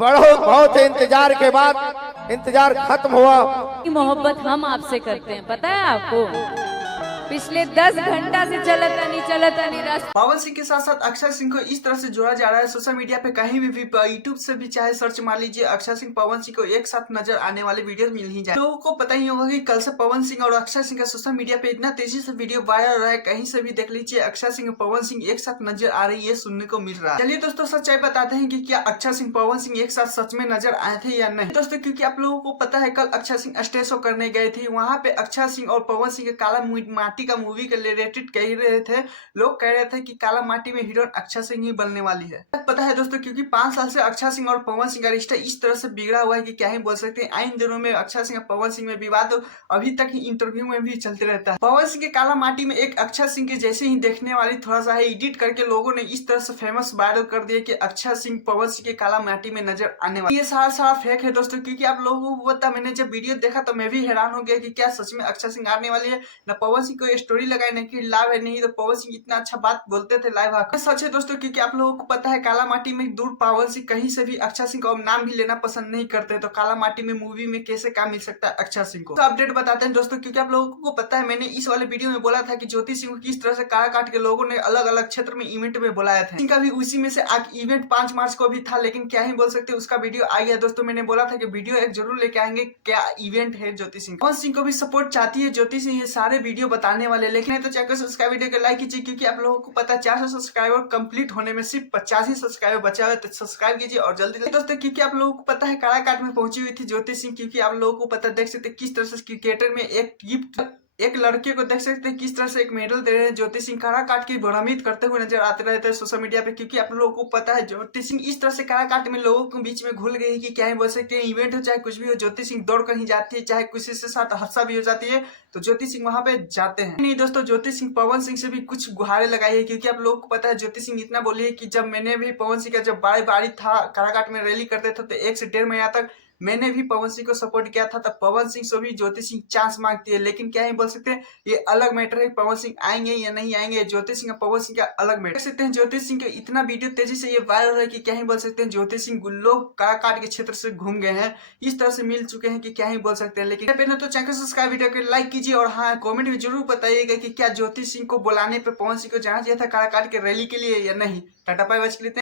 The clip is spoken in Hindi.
बहुत बहुत इंतजार के बाद इंतजार खत्म हुआ। मोहब्बत हम आपसे करते हैं, पता है आपको? पिछले 10 घंटा से चलता नहीं रास्ता। पवन सिंह के साथ साथ अक्षय सिंह को इस तरह से जोड़ा जा रहा है सोशल मीडिया पे, कहीं भी यूट्यूब से भी चाहे सर्च मार लीजिए, अक्षय सिंह पवन सिंह को एक साथ नजर आने वाले वीडियो मिल ही जाए। लोगों को पता ही होगा कि कल से पवन सिंह और अक्षय सिंह का सोशल मीडिया पे इतना तेजी से वीडियो वायरल हो रहा है, कहीं से भी देख लीजिए अक्षय सिंह पवन सिंह एक साथ नजर आ रही है, सुनने को मिल रहा है। चलिए दोस्तों सच्चाई बताते हैं कि क्या अक्षय सिंह पवन सिंह एक साथ सच में नजर आए थे या नहीं। दोस्तों क्योंकि आप लोगों को पता है कल अक्षय सिंह स्टेज शो करने गए थे, वहां पे अक्षय सिंह और पवन सिंह के काला माटी का मूवी के रिलेटेड कह रहे थे, लोग कह रहे थे कि काला माटी में हीरोइन अक्षय सिंह ही बनने वाली है। पता है दोस्तों क्योंकि 5 साल से अक्षय सिंह और पवन सिंह का रिश्ता इस तरह से बिगड़ा हुआ है कि क्या ही बोल सकते हैं। इन दिनों में अक्षय सिंह और पवन सिंह में विवाद अभी तक ही इंटरव्यू में भी चलते रहता है। पवन सिंह के काला माटी में एक अक्षय सिंह के जैसे ही देखने वाली थोड़ा सा एडिट करके लोगों ने इस तरह से फेमस वायरल कर दिया कि अक्षय सिंह पवन सिंह के काला माटी में नजर आने वाली। ये सारा फेक है दोस्तों, क्योंकि आप लोगों को पता, मैंने जब वीडियो देखा तो मैं भी हैरान हो गया कि क्या सच में अक्षय सिंह आने वाली है। न पवन सिंह को स्टोरी लगाई न कि लाइव है, नहीं तो पवन सिंह इतना अच्छा बात बोलते थे लाइव आकर। सच है दोस्तों, क्योंकि आप लोगों को पता है काला माटी में दूर पवन सिंह कहीं से भी अक्षय सिंह को नाम भी लेना पसंद नहीं करते, तो काला माटी में मूवी में कैसे काम मिल सकता है अक्षय सिंह को। तो अपडेट बताते हैं दोस्तों, क्योंकि आप लोगों को पता है मैंने इस वाले वीडियो में बोला था कि ज्योति सिंह को किस तरह से काला काट के लोगों ने अलग अलग क्षेत्र में इवेंट में बुलाया था। इनका भी उसी में से इवेंट 5 मार्च को भी था, लेकिन क्या ही बोल सकते उसका वीडियो आ गया दोस्तों। मैंने बोला था कि वीडियो एक जरूर लेके आएंगे, क्या इवेंट है ज्योति सिंह। पवन सिंह को भी सपोर्ट चाहती है ज्योति सिंह, ये सारे वीडियो बताने वाले, लेकिन तो चैनल सब्सक्राइब वीडियो को लाइक कीजिए, क्योंकि आप लोगों को पता है 400 सब्सक्राइबर कंप्लीट होने में सिर्फ 50 ही सब्सक्राइबर बचा हुआ है, तो सब्सक्राइब कीजिए और जल्दी दोस्तों। क्योंकि आप लोगों को पता है काराकाट में पहुंची हुई थी ज्योति सिंह, क्योंकि आप लोगों को पता देख सकते किस तरह से क्रिकेटर में एक गिफ्ट एक लड़के को देख सकते हैं किस तरह से एक मेडल दे रहे हैं। ज्योति सिंह काराकाट की भ्रमित करते हुए नजर आते रहते हैं सोशल मीडिया पे, क्योंकि आप लोगों को पता है ज्योति सिंह इस तरह से काराकाट में लोगों के बीच में घुल गई कि क्या ही बोल सकते हैं। इवेंट हो चाहे कुछ भी हो, ज्योति सिंह दौड़ कर ही जाती है, चाहे किसी से साथ हादसा भी हो जाती है तो ज्योति सिंह वहां पे जाते हैं। नहीं दोस्तों, ज्योति सिंह पवन सिंह से भी कुछ गुहारे लगाई है, क्योंकि आप लोगों को पता है ज्योति सिंह इतना बोली है कि जब मैंने भी पवन सिंह का जब बारी था काराकाट में रैली करते थे तो 1 से 1.5 महीना तक मैंने भी पवन सिंह को सपोर्ट किया था, तब पवन सिंह से भी ज्योति सिंह चांस मांगती है। लेकिन क्या ही बोल सकते हैं, ये अलग मैटर है, पवन सिंह आएंगे या नहीं आएंगे, ज्योति सिंह और पवन सिंह का अलग मैटर। देख सकते हैं ज्योति सिंह के इतना वीडियो तेजी से ये वायरल है कि क्या ही बोल सकते हैं, ज्योति सिंह लोग काराकाट के क्षेत्र से घूम गए हैं, इस तरह से मिल चुके हैं कि क्या ही बोल सकते हैं। लेकिन पहले तो चैनल सब्सक्राइब वीडियो को लाइक कीजिए और हाँ कॉमेंट में जरूर बताइएगा कि क्या ज्योति सिंह को बुलाने पर पवन सिंह को जाना चाहिए था काराकाट के रैली के लिए या नहीं। Ta-ta bye bye.